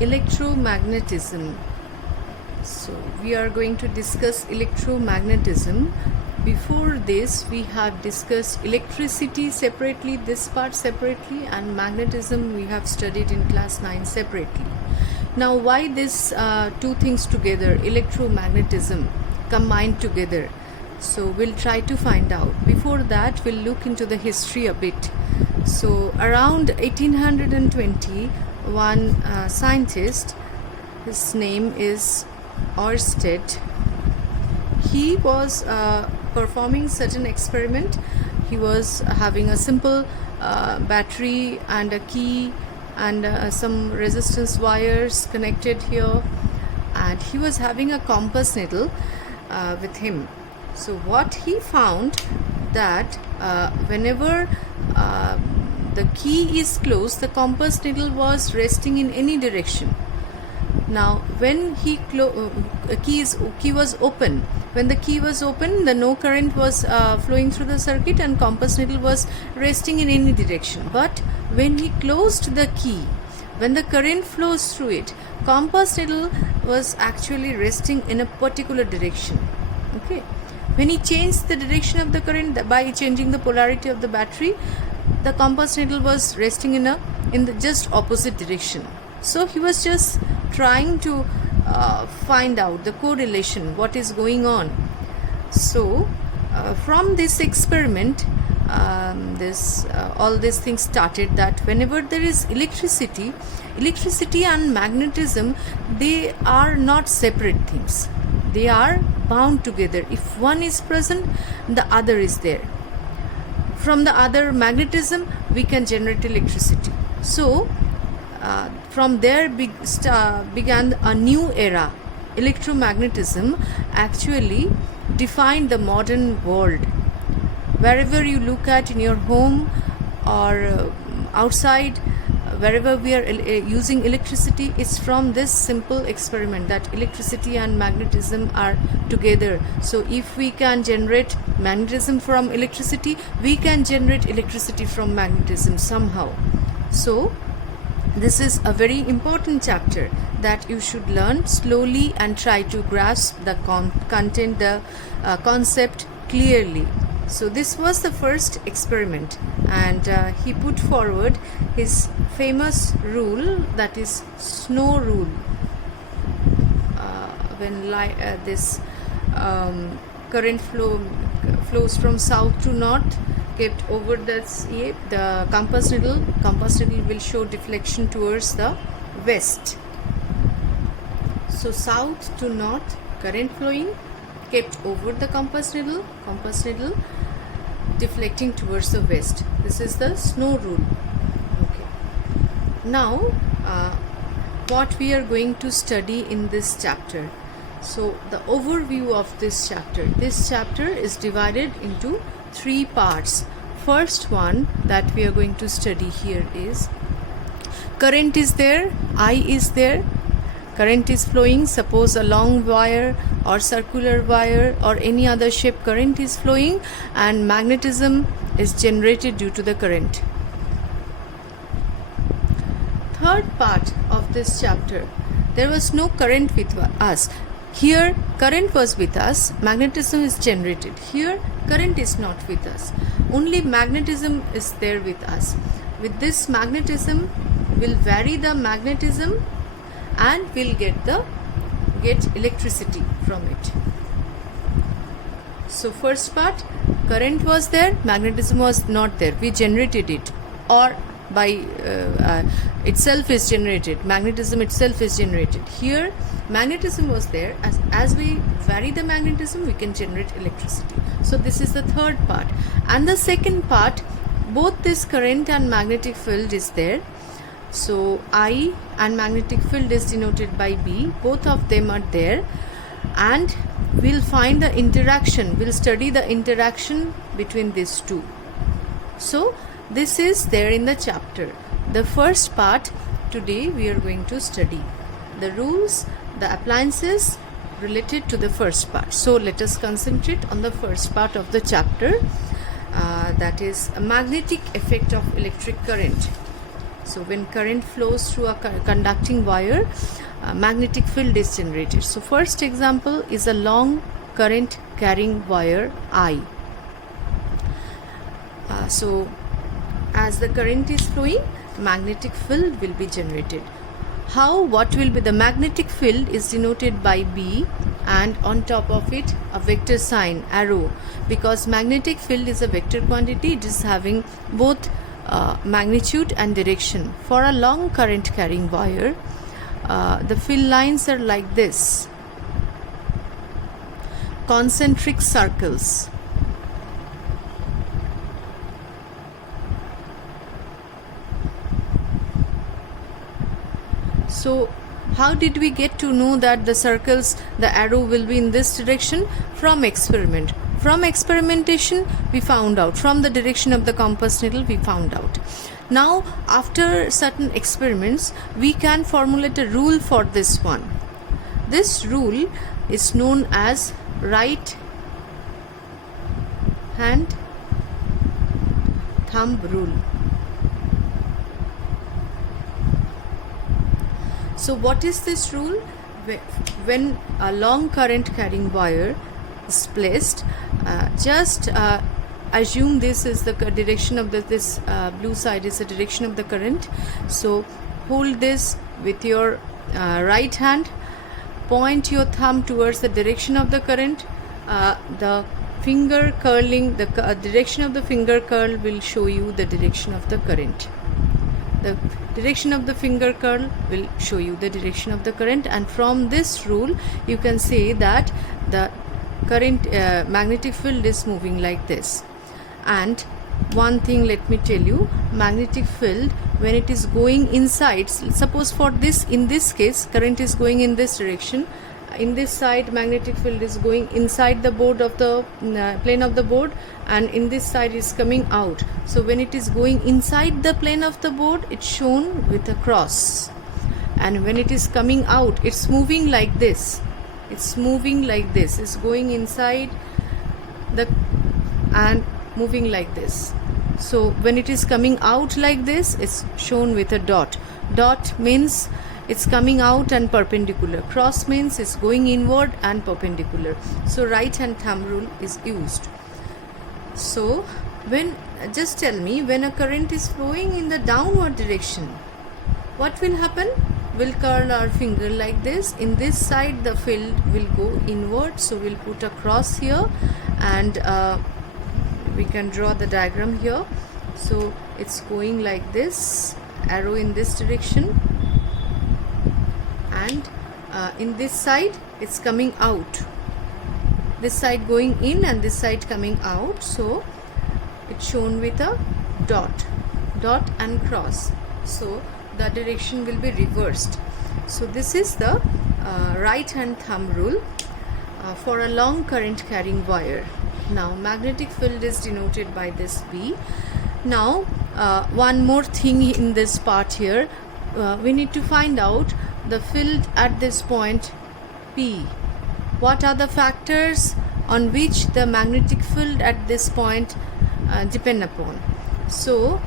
Electromagnetism. So we are going to discuss electromagnetism. Before this we have discussed electricity separately, this part separately, and magnetism we have studied in class 9 separately. Now why this two things together, electromagnetism combined together? So we'll try to find out. Before that we'll look into the history a bit. So around 1820, one scientist, his name is Ørsted, he was performing certain experiment. He was having a simple battery and a key and some resistance wires connected here, and he was having a compass needle with him. So what he found that whenever the key is closed, the compass needle was resting in any direction. Now when key was open, when the key was open, the no current was flowing through the circuit and compass needle was resting in any direction. But when he closed the key, when the current flows through it, compass needle was actually resting in a particular direction. Okay, when he changed the direction of the current by changing the polarity of the battery, the compass needle was resting in the just opposite direction. So he was just trying to find out the correlation, what is going on. So from this experiment, all these things started, that whenever there is electricity and magnetism, they are not separate things. They are bound together. If one is present, the other is there. From the other magnetism, we can generate electricity. So from there began a new era. Electromagnetism actually defined the modern world. Wherever you look at, in your home or outside, wherever we are using electricity, it's from this simple experiment that electricity and magnetism are together. So if we can generate magnetism from electricity, we can generate electricity from magnetism somehow. So this is a very important chapter that you should learn slowly and try to grasp the content, the concept clearly. So this was the first experiment, and he put forward his famous rule, that is snow rule. When this current flows from south to north, kept over the compass needle will show deflection towards the west. So south to north current flowing, kept over the compass needle deflecting towards the west. This is the snow rule. Okay. Now what we are going to study in this chapter. So the overview of this chapter is divided into 3 parts. First one that we are going to study here is current is there, I is there, current is flowing. Suppose a long wire or circular wire or any other shape current is flowing, and magnetism is generated due to the current. Third part of this chapter, there was no current with us. Here current was with us, magnetism is generated. Here current is not with us, only magnetism is there with us. With this magnetism, we'll vary the magnetism and we'll get electricity from it. So first part, current was there, magnetism was not there, we generated it, or by itself is generated, magnetism itself is generated. Here magnetism was there, as we vary the magnetism we can generate electricity. So this is the third part. And the second part, both this current and magnetic field is there. So I and magnetic field is denoted by B, both of them are there, and we'll find the interaction, we'll study the interaction between these two. So this is there in the chapter. The first part today we are going to study the rules, the appliances related to the first part. So let us concentrate on the first part of the chapter, that is a magnetic effect of electric current. So when current flows through a conducting wire, magnetic field is generated. So first example is a long current carrying wire I. So as the current is flowing, magnetic field will be generated. What will be the magnetic field is denoted by B, and on top of it a vector sign, arrow, because magnetic field is a vector quantity. It is having both magnitude and direction. For a long current carrying wire, the field lines are like this, concentric circles. So how did we get to know that the circles, the arrow will be in this direction? From experiment. From experimentation we found out, from the direction of the compass needle we found out. Now after certain experiments we can formulate a rule for this one. This rule is known as right hand thumb rule. So what is this rule? When a long current carrying wire is placed, just assume this is the direction of this blue side is the direction of the current. So hold this with your right hand, point your thumb towards the direction of the current. The finger curling, the direction of the finger curl will show you the direction of the current. The direction of the finger curl will show you the direction of the current, and from this rule you can say that the current magnetic field is moving like this. And one thing let me tell you, magnetic field when it is going inside, suppose for this, in this case current is going in this direction, in this side magnetic field is going inside the board of the plane of the board, and in this side is coming out. So when it is going inside the plane of the board, it's shown with a cross, and when it is coming out, it's moving like this. It's moving like this. It's going inside the and moving like this. So when it is coming out like this, it's shown with a dot. Dot means it's coming out and perpendicular. Cross means it's going inward and perpendicular. So right hand thumb rule is used. So when, just tell me, when a current is flowing in the downward direction, what will happen? We'll curl our finger like this. In this side the field will go inward, so we'll put a cross here, and we can draw the diagram here. So it's going like this, arrow in this direction, and in this side it's coming out, this side going in and this side coming out. So it's shown with a dot and cross, so the direction will be reversed. So this is the right hand thumb rule for a long current carrying wire. Now magnetic field is denoted by this B. Now one more thing in this part here, we need to find out the field at this point P. What are the factors on which the magnetic field at this point depend upon? So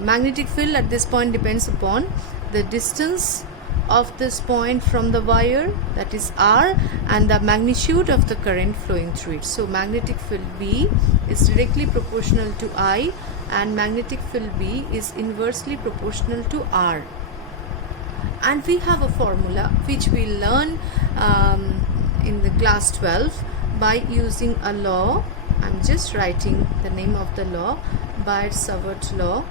magnetic field at this point depends upon the distance of this point from the wire, that is R, and the magnitude of the current flowing through it. So magnetic field B is directly proportional to I, and magnetic field B is inversely proportional to R. And we have a formula which we learn in the class 12 by using a law. I'm just writing the name of the law, Biot-Savart law.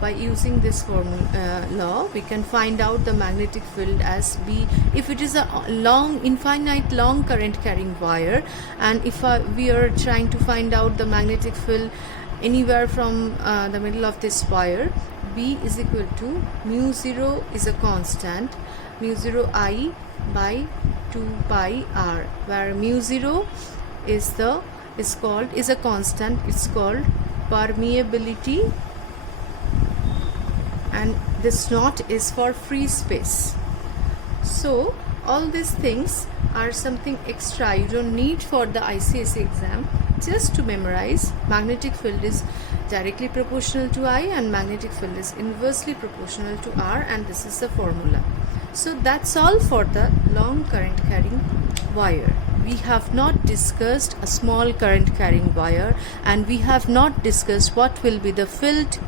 By using this law, we can find out the magnetic field as B if it is a infinite long current carrying wire, and if we are trying to find out the magnetic field anywhere from the middle of this wire. B is equal to mu 0 is a constant, mu 0 I by 2 pi r, where mu 0 is a constant. It's called permeability, and this naught is for free space. So all these things are something extra you don't need for the ICSE exam, just to memorize. Magnetic field is directly proportional to I, and magnetic field is inversely proportional to R, and this is the formula. So that's all for the long current carrying wire. We have not discussed a small current carrying wire, and we have not discussed what will be the field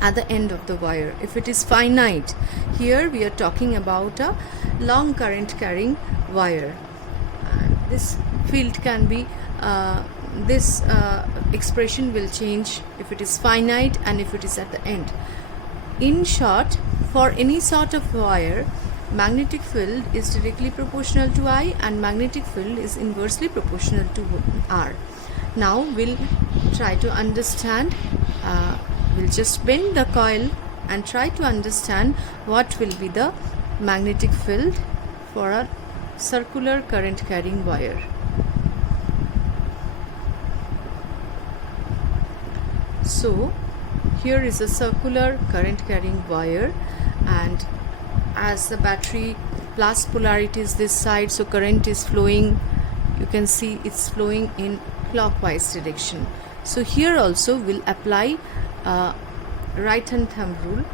at the end of the wire if it is finite. Here we are talking about a long current carrying wire, and this field can be this expression will change if it is finite and if it is at the end. In short, for any sort of wire, magnetic field is directly proportional to I, and magnetic field is inversely proportional to R. Now we'll try to understand, we'll just bend the coil and try to understand what will be the magnetic field for a circular current carrying wire. So here is a circular current carrying wire, and as the battery plus polarity is this side, so current is flowing, you can see it's flowing in clockwise direction. So here also we'll apply right hand thumb rule.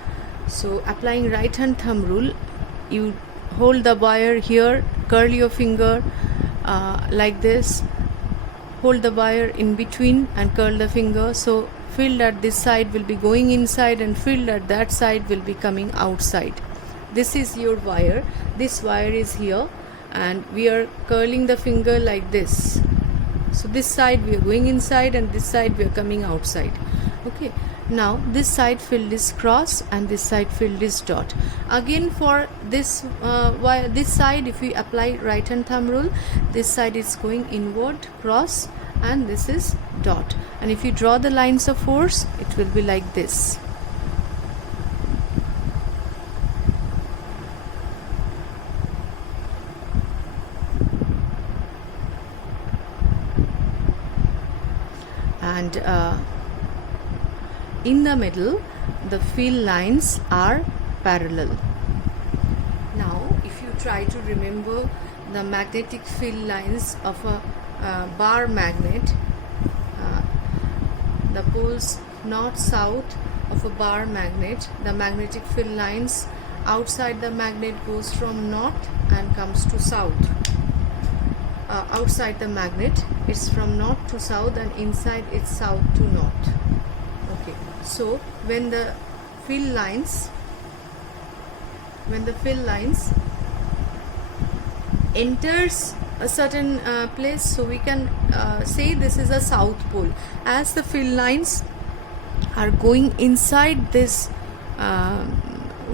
So applying right hand thumb rule, you hold the wire here, curl your finger like this, hold the wire in between and curl the finger. So field at this side will be going inside and field at that side will be coming outside. This is your wire, this wire is here, and we are curling the finger like this. So this side we are going inside and this side we are coming outside. Okay, now this side field is cross and this side field is dot. Again for this wire, this side, if we apply right hand thumb rule, this side is going inward, cross, and this is dot. And if you draw the lines of force, it will be like this. And in the middle, the field lines are parallel. Now if you try to remember the magnetic field lines of a bar magnet, the poles north south of a bar magnet, the magnetic field lines outside the magnet goes from north and comes to south. Outside the magnet it's from north to south, and inside it's south to north. Okay, so when the field lines enters a certain place, so we can say this is a south pole. As the field lines are going inside this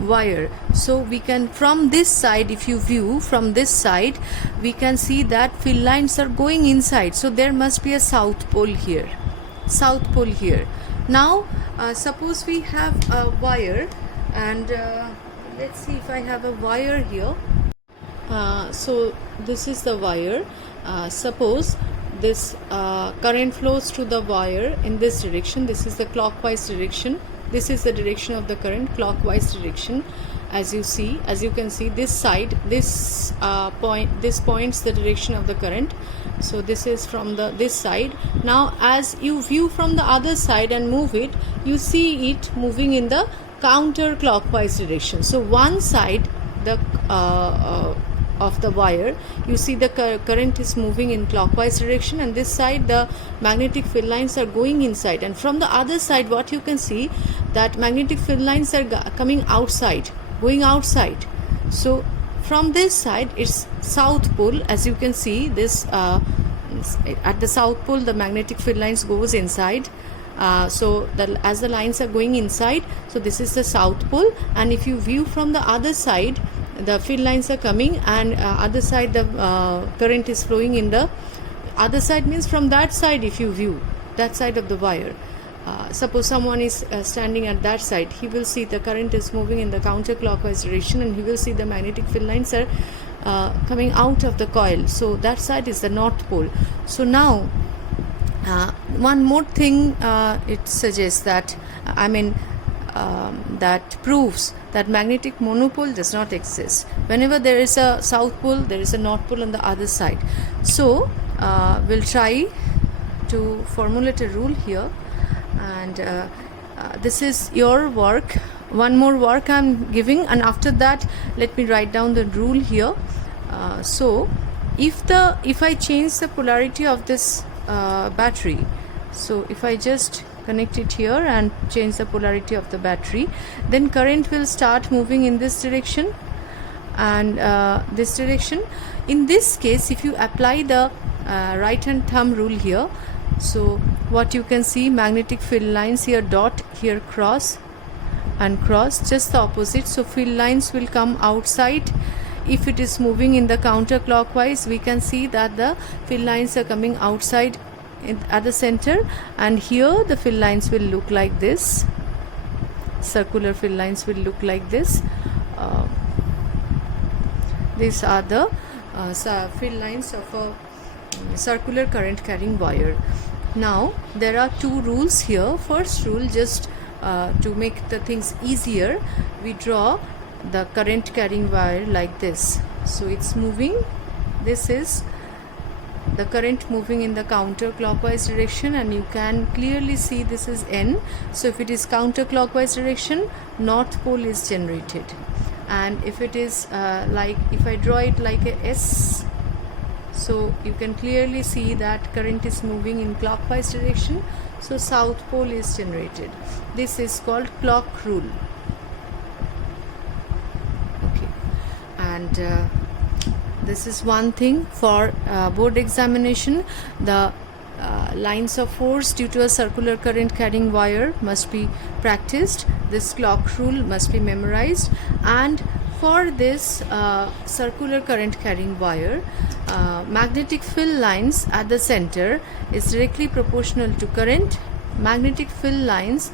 wire, so we can, from this side, if you view from this side, we can see that field lines are going inside, so there must be a south pole here. Now suppose we have a wire, and let's see if I have a wire here. So this is the wire. Suppose this current flows through the wire in this direction. This is the clockwise direction. This is the direction of the current, clockwise direction. As you can see, this side, this points the direction of the current. So this is from this side. Now as you view from the other side and move it, you see it moving in the counterclockwise direction. So one side, the of the wire, you see the current is moving in clockwise direction, and this side the magnetic field lines are going inside, and from the other side what you can see, that magnetic field lines are coming outside, going outside. So from this side it's south pole. As you can see, this at the south pole the magnetic field lines goes inside. So as the lines are going inside, so this is the south pole, and if you view from the other side, the field lines are coming, and other side the current is flowing in the other side, means from that side, if you view that side of the wire, suppose someone is standing at that side, he will see the current is moving in the counterclockwise direction, and he will see the magnetic field lines are coming out of the coil. So that side is the north pole. So now one more thing it suggests, that that proves that magnetic monopole does not exist. Whenever there is a south pole, there is a north pole on the other side. So we'll try to formulate a rule here. and this is your work. One more work I'm giving, and after that let me write down the rule here. So if I change the polarity of this battery, so if I just connect it here and change the polarity of the battery, then current will start moving in this direction and this direction. In this case, if you apply the right hand thumb rule here, so what you can see, magnetic field lines here, dot here, cross and cross, just the opposite. So field lines will come outside. If it is moving in the counterclockwise, we can see that the field lines are coming outside at the center, and here the field lines will look like this. Circular field lines will look like this. These are the field lines of a circular current carrying wire. Now there are two rules here. First rule, just to make the things easier, we draw the current carrying wire like this. So it's moving. This is the current moving in the counterclockwise direction, and you can clearly see this is N. So if it is counterclockwise direction, north pole is generated, and if it is like, if I draw it like a S, so you can clearly see that current is moving in clockwise direction, so south pole is generated. This is called clock rule. Okay, and this is one thing for board examination. The lines of force due to a circular current carrying wire must be practiced. This clock rule must be memorized, and for this circular current carrying wire, magnetic field lines at the center is directly proportional to current. Magnetic field lines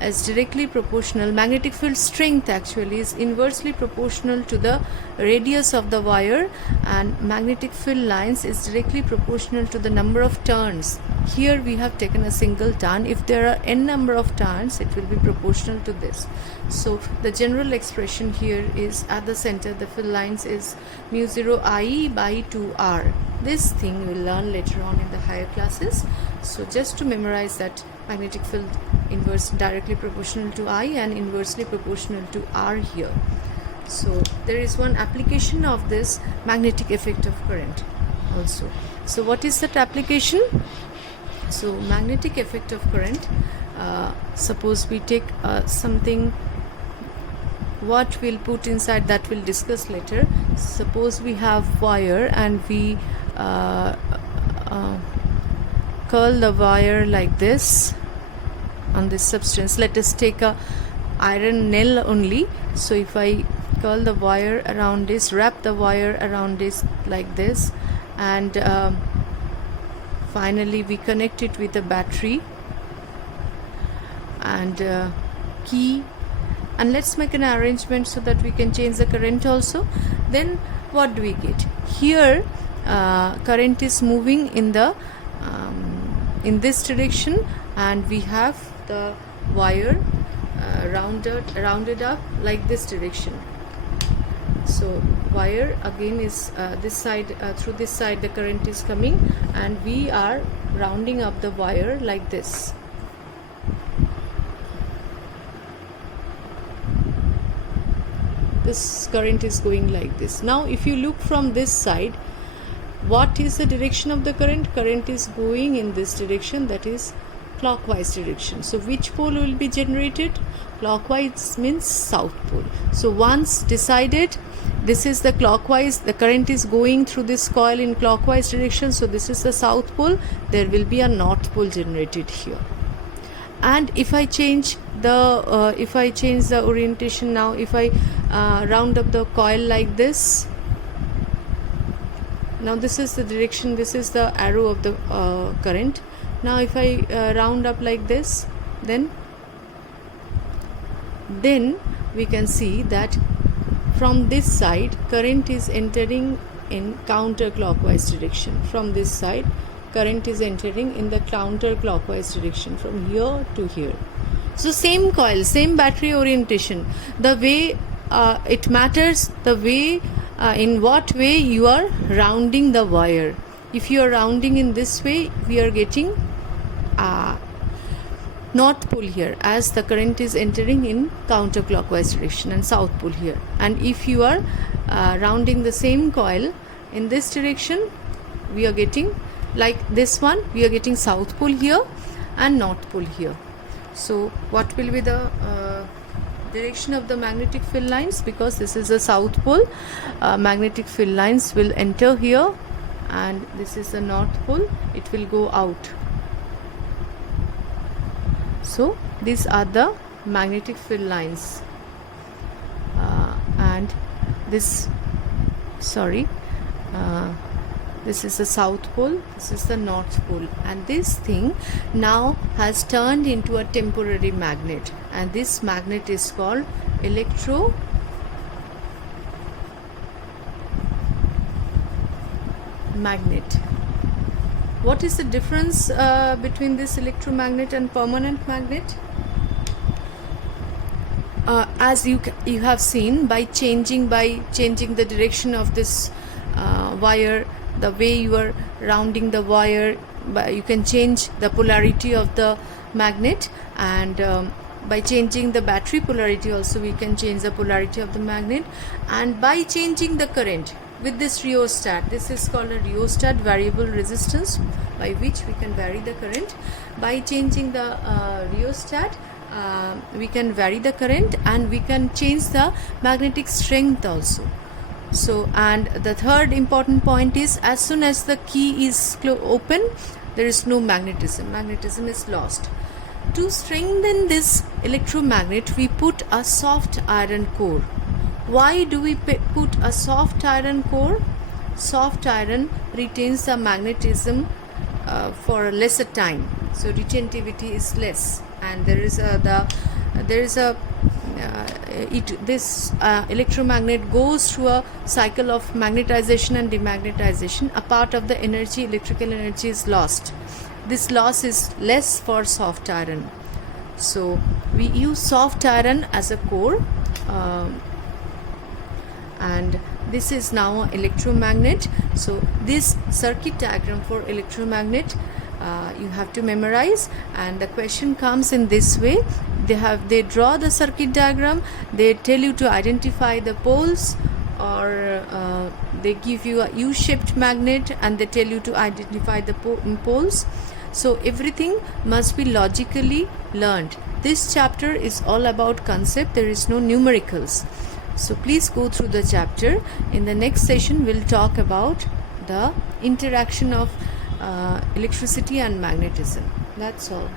is directly proportional, magnetic field strength actually is inversely proportional to the radius of the wire, and magnetic field lines is directly proportional to the number of turns. Here we have taken a single turn. If there are n number of turns, it will be proportional to this. So the general expression here is, at the center the field lines is mu 0 I by 2r. This thing we'll learn later on in the higher classes. So just to memorize that, magnetic field inverse directly proportional to I and inversely proportional to R here. So there is one application of this magnetic effect of current also. So what is that application? So magnetic effect of current, suppose we take something, what we'll put inside that we'll discuss later. Suppose we have wire and we curl the wire like this on this substance. Let us take a iron nail only. So if I curl the wire around this, wrap the wire around this like this, and finally we connect it with a battery and key, and let's make an arrangement so that we can change the current also. Then what do we get? Here current is moving in the in this direction, and we have the wire rounded up like this direction. So wire again is this side, through this side the current is coming, and we are rounding up the wire like this. This current is going like this. Now if you look from this side, what is the direction of the current? Current is going in this direction, that is clockwise direction. So which pole will be generated? Clockwise means south pole. So once decided, this is the clockwise, the current is going through this coil in clockwise direction, so this is the south pole, there will be a north pole generated here. And if I change the orientation now, if I round up the coil like this, now this is the direction, this is the arrow of the current. Now if I round up like this, then we can see that from this side current is entering in counterclockwise direction. From this side current is entering in the counterclockwise direction from here to here. So same coil, same battery orientation. The way it matters, the way in what way you are rounding the wire. If you are rounding in this way, we are getting north pole here, as the current is entering in counterclockwise direction, and south pole here. And if you are rounding the same coil in this direction, we are getting, like this one, we are getting south pole here and north pole here. So what will be the direction of the magnetic field lines? Because this is the south pole, magnetic field lines will enter here, and this is the north pole, it will go out. So these are the magnetic field lines, and this this is the south pole, this is the north pole, and this thing now has turned into a temporary magnet, and this magnet is called electromagnet. What is the difference between this electromagnet and permanent magnet? As you have seen, by changing the direction of this wire, the way you are rounding the wire, you can change the polarity of the magnet, and by changing the battery polarity also we can change the polarity of the magnet. And by changing the current with this rheostat, this is called a rheostat, variable resistance, by which we can vary the current. By changing the rheostat, we can vary the current, and we can change the magnetic strength also. So, and the third important point is, as soon as the key is open, there is no magnetism is lost. To strengthen this electromagnet, we put a soft iron core. Why do we put a soft iron core? Soft iron retains the magnetism for a lesser time, so retentivity is less, and this electromagnet goes through a cycle of magnetization and demagnetization. A part of the energy, electrical energy, is lost. This loss is less for soft iron, so we use soft iron as a core, and this is now electromagnet. So this circuit diagram for electromagnet you have to memorize, and the question comes in this way. They draw the circuit diagram, they tell you to identify the poles, or they give you a U-shaped magnet and they tell you to identify the poles. So everything must be logically learned. This chapter is all about concept, there is no numericals. So please go through the chapter. In the next session we'll talk about the interaction of electricity and magnetism. That's all.